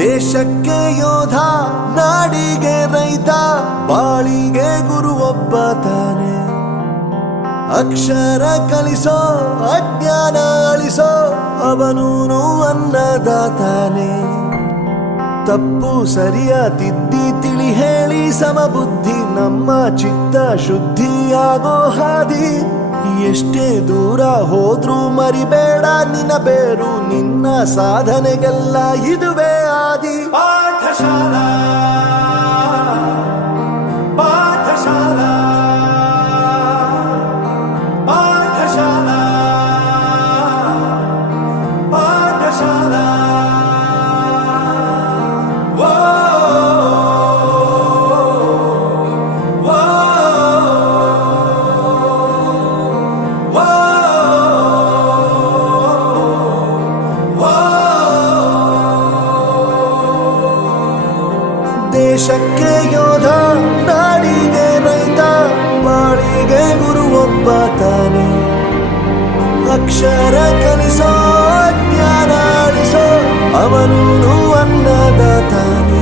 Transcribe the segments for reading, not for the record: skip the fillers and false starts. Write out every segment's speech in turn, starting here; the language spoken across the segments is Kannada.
ದೇಶಕ್ಕೆ ಯೋಧ, ನಾಡಿಗೆ ರೈತ, ಬಾಳಿಗೆ ಗುರು ಒಬ್ಬ ತಾನೆ. ಅಕ್ಷರ ಕಲಿಸೋ, ಅಜ್ಞಾನ ಅಳಿಸೋ, ಅವನೂನು ಅನ್ನದಾತಾನೆ. ತಪ್ಪು ಸರಿಯ ತಿದ್ದಿ ತಿಳಿ ಹೇಳಿ ಸಮಬುದ್ಧಿ, ನಮ್ಮ ಚಿತ್ತ ಶುದ್ಧಿಯಾಗೋ ಹಾದಿ. ಎಷ್ಟೇ ದೂರ ಹೋದ್ರೂ ಮರಿಬೇಡ ನಿನ್ನ ಬೇರು, ನಿನ್ನ ಸಾಧನೆಗೆಲ್ಲ ಇದುವೇ ಆದಿ. ಪಾಠಶಾಲಾ ಪಾಠಶಾಲಾ ಪಾಠಶಾಲಾ ಪಾಠಶಾಲಾ. ದೇಶಕ್ಕೆ ಯೋಧ, ನಾಡಿಗೆ ರೈತ, ಬಾಳಿಗೆ ಗುರು ಒಬ್ಬ ತಾನೆ. ಅಕ್ಷರ ಕಲಿಸೋ, ಜ್ಞಾನ ಅಳಿಸೋ, ಅವನೂನು ಅನ್ನದಾತಾನೆ.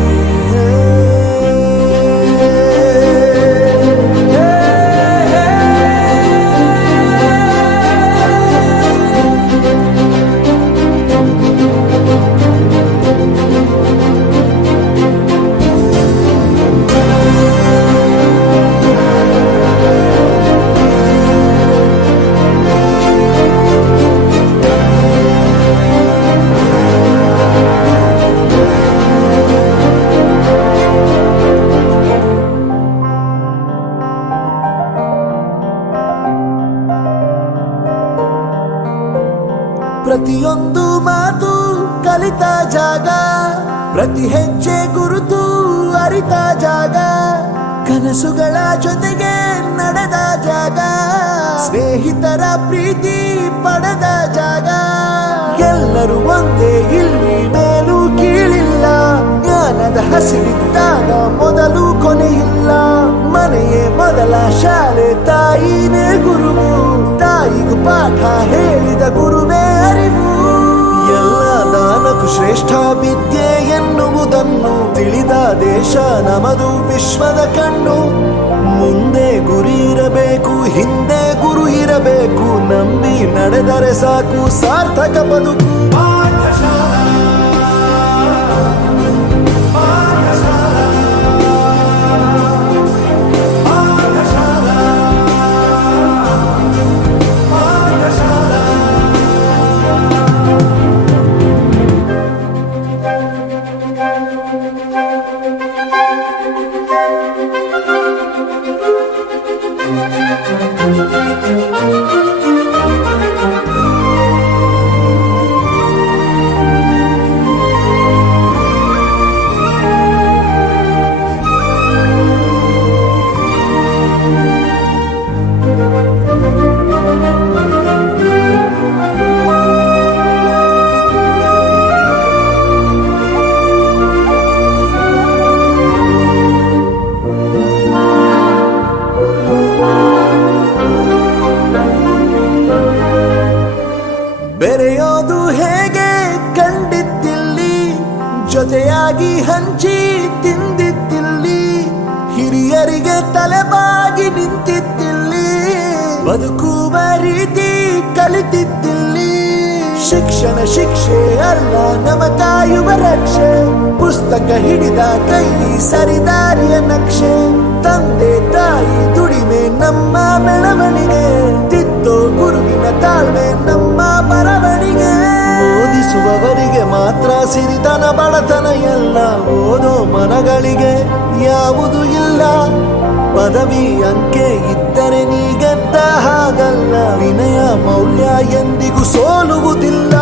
ಪ್ರತಿಯೊಂದು ಮಾತು ಕಲಿತ ಜಾಗ, ಪ್ರತಿ ಹೆಜ್ಜೆ ಗುರುತು ಅರಿತ ಜಾಗ, ಕನಸುಗಳ ಜೊತೆಗೆ ನಡೆದ ಜಾಗ, ಸ್ನೇಹಿತರ ಪ್ರೀತಿ ಪಡೆದ ಜಾಗ. ಎಲ್ಲರೂ ಒಂದೇ, ಇಲ್ಲಿ ಮೇಲೂ ಕೀಳಿಲ್ಲ, ಜ್ಞಾನದ ಹಸಿರಿದ್ದಾಗ ಮೊದಲು ಕೊನೆಯಿಲ್ಲ. ಮನೆಯೇ ಮೊದಲ ಶಾಲೆ, ತಾಯಿನೇ ಗುರುವು, ತಾಯಿಗೂ ಪಾಠ ಹೇಳಿದ ಗುರುವೇ ಅರಿವು. ಎಲ್ಲ ದಾನಕ್ಕೂ ಶ್ರೇಷ್ಠ ವಿದ್ಯೆ ಎನ್ನುವುದನ್ನು ತಿಳಿದ ದೇಶ ನಮದು, ವಿಶ್ವದ ಕಣ್ಣು. ಮುಂದೆ ಗುರಿ ಇರಬೇಕು, ಹಿಂದೆ ಗುರು ಇರಬೇಕು, ನಂಬಿ ನಡೆದರೆ ಸಾಕು ಸಾರ್ಥಕ ಬದುಕು. ಪಾಠಶಾಲಾ ಬೆರೆಯೋದು ಹೇಗೆ ಕಂಡಿದ್ದಿಲ್ಲಿ, ಜೊತೆಯಾಗಿ ಹಂಚಿ ತಿಂದಿದ್ದಿಲ್ಲಿ, ಹಿರಿಯರಿಗೆ ತಲೆಬಾಗಿ ನಿಂತಿದ್ದಿಲ್ಲಿ, ಬದುಕುವ ರೀತಿ ಕಲಿತಿದ್ದಿಲ್ಲಿ. ಶಿಕ್ಷಣ ಶಿಕ್ಷೆ ಅಲ್ಲ, ನಮ ಕಾಯುವ ರಕ್ಷೆ, ಪುಸ್ತಕ ಹಿಡಿದ ಕೈ ಸರಿದಾರಿಯ ನಕ್ಷೆ. ತಂದೆ ತಾಯಿ ದುಡಿಮೆ ನಮ್ಮ ಬೆಳವಣಿಗೆ, ತಿದ್ದೋ ಗುರುವಿನ ತಾಳ್ಮೆ ನಮ್ಮ ಬರವಣಿಗೆ. ಓದಿಸುವವರಿಗೆ ಮಾತ್ರ ಸಿರಿತನ ಬಡತನ ಎಲ್ಲ, ಓದೋ ಮನಗಳಿಗೆ ಯಾವುದು ಇಲ್ಲ. ಪದವಿ ಅಂಕೆ ಇದ್ದರೆ ನೀ ಗೆದ್ದ ಹಾಗಲ್ಲ, ವಿನಯ ಮೌಲ್ಯ ಎಂದಿಗೂ ಸೋಲುವುದಿಲ್ಲ.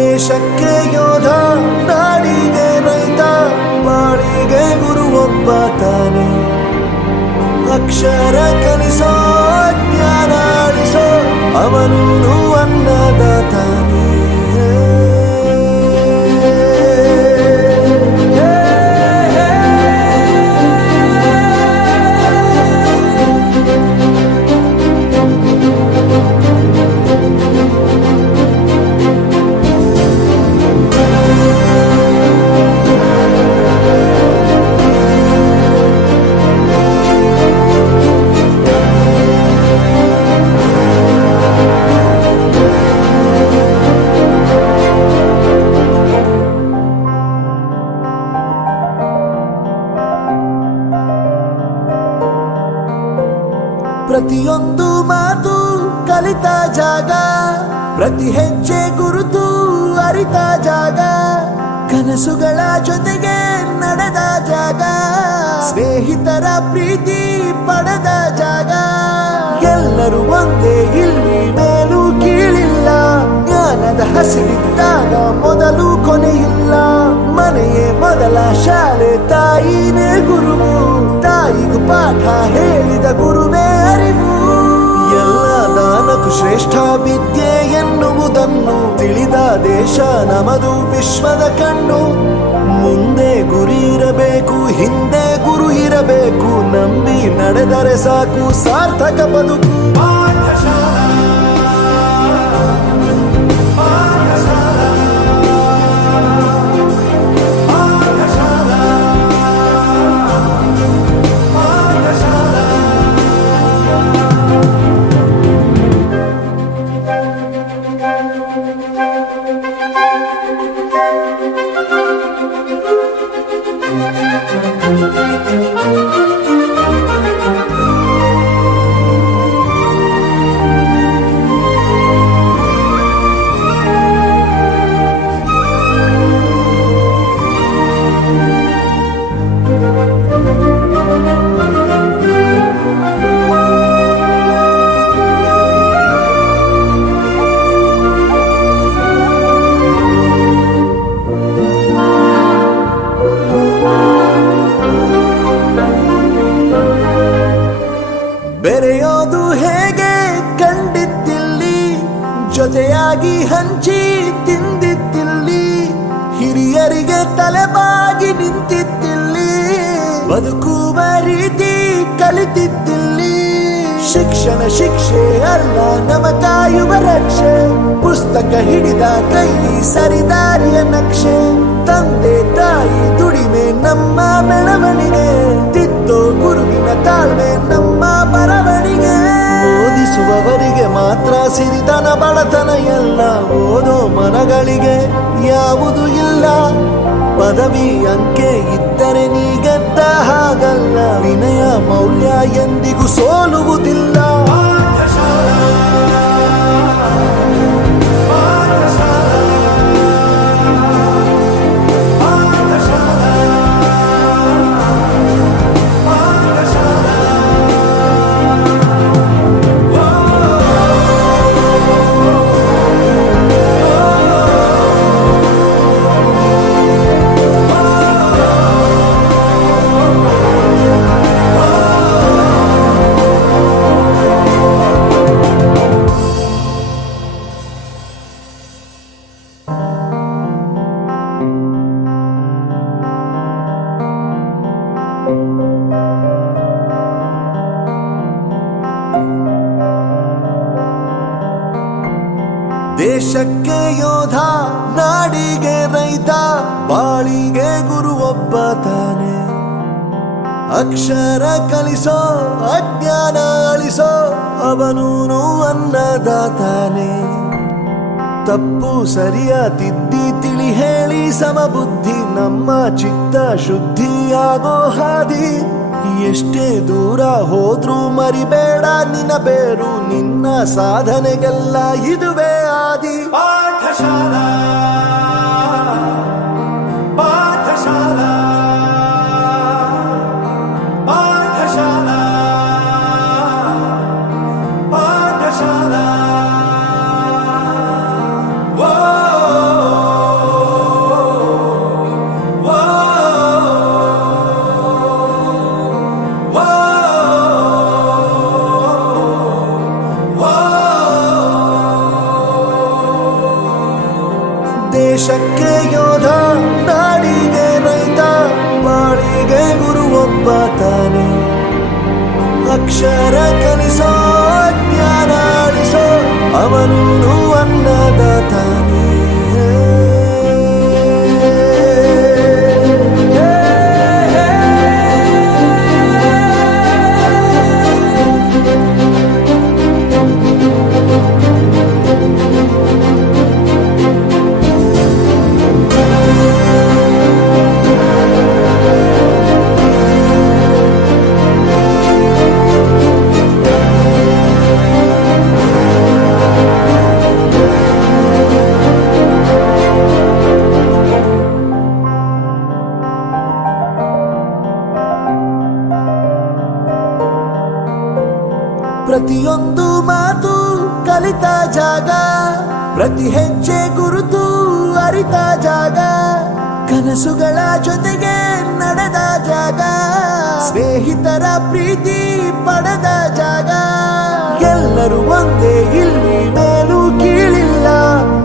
ದೇಶಕ್ಕೆ ಯೋಧ, ನಾಡಿಗೆ ರೈತ, ಬಾಳಿಗೆ ಗುರು ಒಬ್ಬ ತಾನೆ. ಅಕ್ಷರ ಕಲಿಸೋ, ಜ್ಞಾನ ಅಳಿಸೋ, ಅವನು ಅನ್ನದಾತಾನೆ. ಪ್ರತಿಯೊಂದು ಮಾತು ಕಲಿತ ಜಾಗ, ಪ್ರತಿ ಹೆಜ್ಜೆ ಗುರುತು ಅರಿತ ಜಾಗ, ಕನಸುಗಳ ಜೊತೆಗೆ ನಡೆದ ಜಾಗ, ಸ್ನೇಹಿತರ ಪ್ರೀತಿ ಪಡೆದ ಜಾಗ. ಎಲ್ಲರೂ ಒಂದೇ, ಇಲ್ಲಿ ಮೇಲೂ ಕೀಳಿಲ್ಲ, ಜ್ಞಾನದ ಹಸಿವಿದ್ದಾಗ ಮೊದಲು ಕೊನೆಯಿಲ್ಲ. ಮನೆಯೇ ಮೊದಲ ಶಾಲೆ, ತಾಯಿನೇ ಗುರುವು, ತಾಯಿಗೂ ಪಾಠ ಹೇಳಿದ ಗುರುವೇ ಅರಿವು. ಎಲ್ಲ ದಾನಕ್ಕೂ ಶ್ರೇಷ್ಠ ವಿದ್ಯೆ ಎನ್ನುವುದನ್ನು ತಿಳಿದ ದೇಶ ನಮದು, ವಿಶ್ವದ ಕಣ್ಣು. ಮುಂದೆ ಗುರಿ ಇರಬೇಕು, ಹಿಂದೆ ಗುರು ಇರಬೇಕು, ನಂಬಿ ನಡೆದರೆ ಸಾಕು ಸಾರ್ಥಕ ಬದುಕು. ಬೆರೆಯೋದು ಹೇಗೆ ಕಂಡಿದ್ದಿಲ್ಲಿ, ಜೊತೆಯಾಗಿ ಹಂಚಿ ತಿಂದಿದ್ದಿಲ್ಲಿ, ಹಿರಿಯರಿಗೆ ತಲೆಬಾಗಿ ನಿಂತಿದ್ದಿಲ್ಲಿ, ಬದುಕುವ ರೀತಿ ಕಲಿತಿದ್ದಿಲ್ಲಿ. ಶಿಕ್ಷಣ ಶಿಕ್ಷೆ ಅಲ್ಲ, ನಮ ಕಾಯುವ ರಕ್ಷೆ, ಪುಸ್ತಕ ಹಿಡಿದ ಕೈ ಸರಿದಾರಿಯ ನಕ್ಷೆ. ತಂದೆ ತಾಯಿ ದುಡಿಮೆ ನಮ್ಮ ಬೆಳವಣಿಗೆ, ತಿದ್ದೋ ಗುರುವಿನ ತಾಳ್ಮೆ ನಮ್ಮ ಬರವಣಿಗೆ. ಓದಿಸುವವರಿಗೆ ಮಾತ್ರ ಸಿರಿತನ ಬಡತನ ಎಲ್ಲ, ಓದೋ ಮನಗಳಿಗೆ ಯಾವುದು ಇಲ್ಲ. ಪದವಿ ಅಂಕೆ ಇದ್ದರೆ ನೀ ಗೆದ್ದ ಹಾಗಲ್ಲ, ವಿನಯ ಮೌಲ್ಯ ಎಂದಿಗೂ ಸೋಲುವುದಿಲ್ಲ. ದೇಶಕ್ಕೆ ಯೋಧ, ನಾಡಿಗೆ ರೈತ, ಬಾಳಿಗೆ ಗುರು ಒಬ್ಬ ತಾನೆ. ಅಕ್ಷರ ಕಲಿಸೋ, ಅಜ್ಞಾನ ಅಳಿಸೋ, ಅವನೂನು ಅನ್ನದಾತಾನೆ. ತಪ್ಪು ಸರಿಯ ತಿದ್ದಿ ತಿಳಿ ಹೇಳಿ ಸಮಬುದ್ಧಿ, ನಮ್ಮ ಚಿತ್ತ ಶುದ್ಧಿಯಾಗೋ ಹಾದಿ. ಎಷ್ಟೇ ದೂರ ಹೋದ್ರೂ ಮರಿಬೇಡ ನಿನ್ನ ಬೇರು, ನಿನ್ನ ಸಾಧನೆಗೆಲ್ಲ ಇದುವೇ ಆದಿ. ಪಾಠಶಾಲಾ ಪಾಠಶಾಲಾ ಪಾಠಶಾಲಾ ಪಾಠಶಾಲಾ. ದೇಶಕ್ಕೆ ಯೋಧ, ನಾಡಿಗೆ ರೈತ, ಬಾಳಿಗೆ ಗುರು ಒಬ್ಬ ತಾನೆ. ಅಕ್ಷರ ಕಲಿಸೋ, ಜ್ಞಾನ ಅಳಿಸೋ, ಅವನೂನು ಅನ್ನದಾತಾನೆ. ಪ್ರತಿಯೊಂದು ಮಾತು ಕಲಿತ ಜಾಗ, ಪ್ರತಿ ಹೆಜ್ಜೆ ಗುರುತು ಅರಿತ ಜಾಗ, ಕನಸುಗಳ ಜೊತೆಗೆ ನಡೆದ ಜಾಗ, ಸ್ನೇಹಿತರ ಪ್ರೀತಿ ಪಡೆದ ಜಾಗ. ಎಲ್ಲರೂ ಒಂದೇ, ಇಲ್ಲಿ ಮೇಲೂ ಕೀಳಿಲ್ಲ,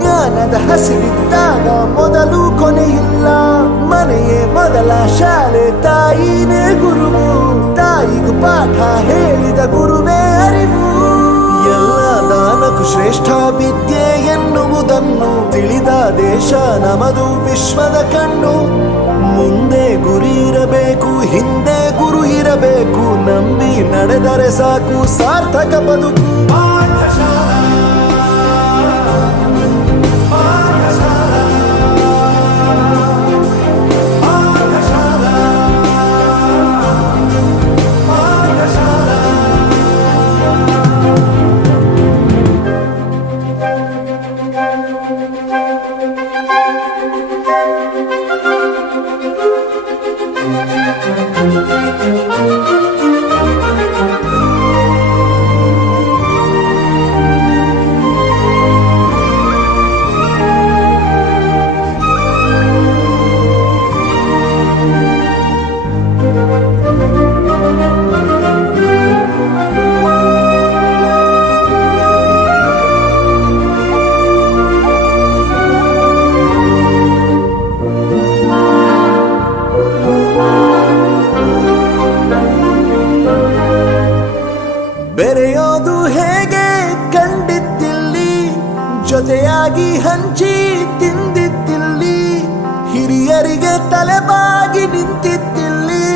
ಜ್ಞಾನದ ಹಸಿರಿದ್ದಾಗ ಮೊದಲು ಕೊನೆಯಿಲ್ಲ. ಮನೆಯೇ ಮೊದಲ ಶಾಲೆ, ತಾಯಿನೇ ಗುರುವು, ತಾಯಿಗೂ ಪಾಠ ಹೇಳಿದ ಗುರುವೇ ಅರಿವು. ಎಲ್ಲ ದಾನಕ್ಕೂ ಶ್ರೇಷ್ಠ ವಿದ್ಯೆ ಎನ್ನುವುದನ್ನು ತಿಳಿದ ದೇಶ ನಮದು, ವಿಶ್ವದ ಕಣ್ಣು. ಮುಂದೆ ಗುರಿ ಇರಬೇಕು, ಹಿಂದೆ ಗುರು ಇರಬೇಕು, ನಂಬಿ ನಡೆದರೆ ಸಾಕು ಸಾರ್ಥಕ ಬದುಕು. ಪಾಠಶಾಲಾ, ಪಾಠಶಾಲಾ, ಪಾಠಶಾಲಾ, ಪಾಠಶಾಲಾ. ಬೆರೆಯೋದು ಹೇಗೆ ಕಂಡಿದ್ದಿಲ್ಲಿ, ಜೊತೆಯಾಗಿ ಹಂಚಿ ತಿಂದಿದ್ದಿಲ್ಲಿ, ಹಿರಿಯರಿಗೆ ತಲೆಬಾಗಿ ನಿಂತಿದ್ದಿಲ್ಲಿ,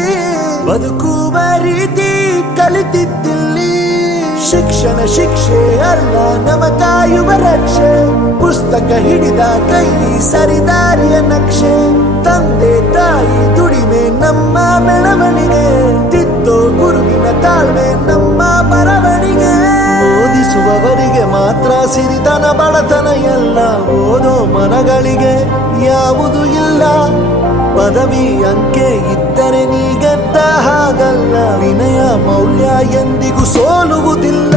ಬದುಕುವ ರೀತಿ ಕಲಿತಿದ್ದಿಲ್ಲಿ. ಶಿಕ್ಷಣ ಶಿಕ್ಷೆ ಅಲ್ಲ, ನಮ ಕಾಯುವ ರಕ್ಷೆ, ಪುಸ್ತಕ ಹಿಡಿದ ಕೈ ಸರಿದಾರಿಯ ನಕ್ಷೆ. ತಂದೆ ತಾಯಿ ದುಡಿಮೆ ನಮ್ಮ ಬೆಳವಣಿಗೆ, ತಿದ್ದೋ ಗುರುವಿನ ತಾಳ್ಮೆ ನಮ್ಮ ಬರವಣಿಗೆ. ಓದಿಸುವವರಿಗೆ ಮಾತ್ರ ಸಿರಿತನ ಬಡತನ ಎಲ್ಲ, ಓದೋ ಮನಗಳಿಗೆ ಯಾವುದು ಇಲ್ಲ. ಪದವಿ ಅಂಕೆ ಇದ್ದರೆ ನೀ ಗೆದ್ದ ಹಾಗಲ್ಲ, ವಿನಯ ಮೌಲ್ಯ ಎಂದಿಗೂ ಸೋಲುವುದಿಲ್ಲ.